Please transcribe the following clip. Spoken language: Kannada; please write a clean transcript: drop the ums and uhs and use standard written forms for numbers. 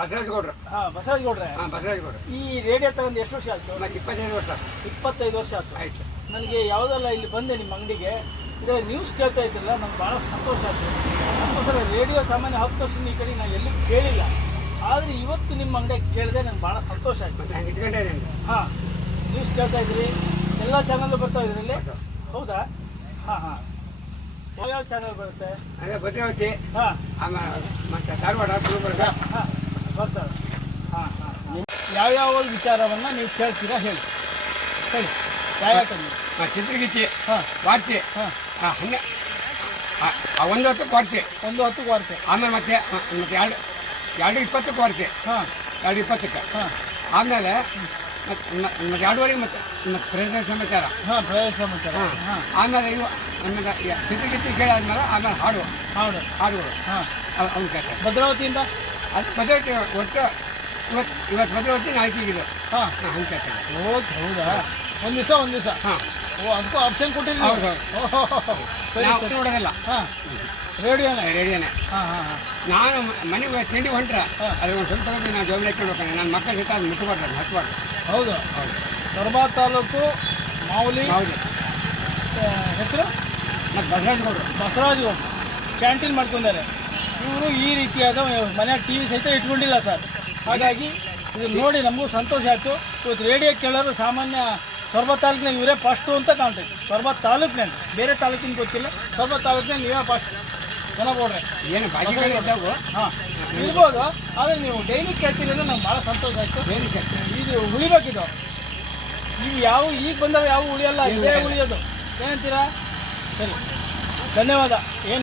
ಬಸವರಾಜ್ ಗೌಡ್ರು. ಹಾಂ, ಬಸವರಾಜ್ ಗೌಡ್ರೆ. ಹಾಂ, ಬಸವರಾಜ್ ಗೌಡ್ರು. ಈ ರೇಡಿಯೋ ತಗೊಂಡು ಎಷ್ಟು ವರ್ಷ ಆಯ್ತು? నాకు 25 ವರ್ಷ. 25 ವರ್ಷ ಆಯ್ತು. ಆಯ್ತು. ನನಗೆ ಯಾವುದೆಲ್ಲ ಇಲ್ಲಿ ಬಂದೆ ನಿಮ್ಮ ಅಂಗಡಿಗೆ, ಇದರ ನ್ಯೂಸ್ ಕೇಳ್ತಾ ಇದ್ದಿಲ್ಲ, ನಂಗೆ ಭಾಳ ಸಂತೋಷ ಆಯಿತು. ಅದಕ್ಕೋಸ್ಕರ ರೇಡಿಯೋ ಸಾಮಾನ್ಯ 10 ವರ್ಷದ ಈ ಕಡೆ ನಾನು ಎಲ್ಲೂ ಕೇಳಿಲ್ಲ, ಆದರೆ ಇವತ್ತು ನಿಮ್ಮ ಅಂಗಡಿಗೆ ಕೇಳಿದೆ, ನಂಗೆ ಭಾಳ ಸಂತೋಷ ಆಯಿತು. ನಾನು ಇಟ್ಕೊಂಡಿದ್ದೀನಿ. ಹಾಂ, ನ್ಯೂಸ್ ಕೇಳ್ತಾ ಇದ್ರಿ, ಎಲ್ಲ ಚಾನಲ್ಲು ಬರ್ತಾ ಇದರಲ್ಲಿ. ಹೌದಾ? ಹಾಂ ಹಾಂ. ಯಾವ್ಯಾವ ಚಾನಲ್ ಬರುತ್ತೆ? ಅದೇ ಭದ್ರಾವತಿ, ಹಾಂ ಆಮೇಲೆ ಮತ್ತು ಧಾರವಾಡ, ಗುಲ್ಬರ್ಗ. ಹಾಂ ಬರ್ತಾರೆ. ಹಾಂ ಹಾಂ. ಯಾವ್ಯಾವ ವಿಚಾರವನ್ನು ನೀವು ಕೇಳ್ತೀರಾ ಹೇಳಿ, ಹೇಳಿ. ಯಾವ್ಯಾವ ಟೈಮ್? ಚಿತ್ರಗೀತಿ, ಹಾಂ, ವಾರ್ತೆ, ಹಾಂ. 1:10 ವಾರ್ತೆ, 1:10 ವಾರ್ತೆ. ಆಮೇಲೆ ಮತ್ತೆ 2:20 ವಾರ್ತೆ, ಹಾಂ 2:20. ಹಾಂ. ಆಮೇಲೆ ಮತ್ತೆ 2:15 ಮತ್ತೆ ಪ್ರದೇಶ ಸಮಾಚಾರ. ಹಾಂ, ಪ್ರದೇಶ ಸಮಾಚಾರ. ಹಾಂ. ಹಾಂ. ಆಮೇಲೆ ಆಮೇಲೆ ಚಿತ್ರಗೀತಿ ಕೇಳಾದ್ಮೇಲೆ ಆಮೇಲೆ ಹಾಡುಗಳು ಹಾಂ. ಅವ್ನು ಕೇಳ್ತಾರೆ. ಭದ್ರಾವತಿಯಿಂದ ಅದು ಭದ್ರಾವತಿ ಒಟ್ಟು ಇವತ್ತು ಭದ್ರಾವತಿ ನಾಲ್ಕಿಗಿದೆ. ಹಾಂ ಹಂಗೆ ಕೇಳ್ತಾರೆ. ಓಕೆ. ಹೌದಾ? ಒಂದು ದಿವಸ. ಹಾಂ, ಓ, ಅದಕ್ಕೂ ಆಪ್ಷನ್ ಕೊಟ್ಟಿರಿ. ಹೌದು. ಓಹೋ, ಸರಿ ನಾವು ಸರಿ. ನೋಡೋದಿಲ್ಲ, ಹಾಂ, ರೇಡಿಯೋನೇ. ರೇಡಿಯೋನೇ. ಹಾಂ ಹಾಂ ಹಾಂ. ನಾನು ಮನೆಗೆ ತಿಂಡಿ ಹೊಂಟ್ರೆ ಹಾಂ. ಅದು ಒಂದು ಸ್ವಲ್ಪ ತಗೊಂಡು ನಾನು ಜೋಬಲ್ಲಿ ಹಾಕೊಂಡು ಹೋಗ್ತಾನೆ. ನನ್ನ ಮಕ್ಕಳ ಜೊತೆ ಅದು ಮುಟ್ಟಬಾರ್ದು, ಹತ್ತಬಾರ್ದು. ಹೌದು. ಹೌದು ಸೊರಬ ತಾಲೂಕು ಮಾವುಲಿ. ಹೌದು. ಹೆಸರು ಮತ್ತು ಬಸವರಾಜ್ ಗೌಡ್ರು. ಬಸವರಾಜ್ ಗೌಡ್ರು ಕ್ಯಾಂಟೀನ್ ಮಾಡ್ಕೊಂಡಿದ್ದಾರೆ. ಇವರು ಈ ರೀತಿಯಾದ ಮನೆ ಟಿ ವಿ ಸಹಿತ ಇಟ್ಕೊಂಡಿಲ್ಲ ಸರ್. ಹಾಗಾಗಿ ಇದು ನೋಡಿ ನಮಗೂ ಸಂತೋಷ ಆಯಿತು. ಇವತ್ತು ರೇಡಿಯೋ ಕೇಳೋರು ಸಾಮಾನ್ಯ ಸೊರಬ ತಾಲೂಕಿನಾಗ ಇವರೇ ಫಸ್ಟು ಅಂತ ಕಾಣ್ತೈತಿ. ಸೊರಬ ತಾಲೂಕಿನಲ್ಲಿ, ಬೇರೆ ತಾಲೂಕಿನ ಗೊತ್ತಿಲ್ಲ, ಸೊರಬ ತಾಲೂಕಿನಾಗ ನೀವೇ ಫಸ್ಟ್ ಚೆನ್ನಾಗಿ ಏನು ಬಾಕಿಗಳು ಇದ್ದಾವೆ. ಹಾಂ ಇರ್ಬೋದು, ಆದರೆ ನೀವು ಡೈಲಿ ಕೇಳ್ತೀರಿ ಅಂದ್ರೆ ನಂಗೆ ಭಾಳ ಸಂತೋಷ ಆಯಿತು. ಏನು ಕೇಳ್ತೀವಿ, ಇದು ಉಳಿಬೇಕಿದ್ದು. ಇವು ಯಾವ ಈಗ ಬಂದವು ಯಾವ ಉಳಿಯಲ್ಲ, ಇದೇ ಉಳಿಯೋದು. ಏನಂತೀರಾ? ಸರಿ, ಧನ್ಯವಾದ. ಏನು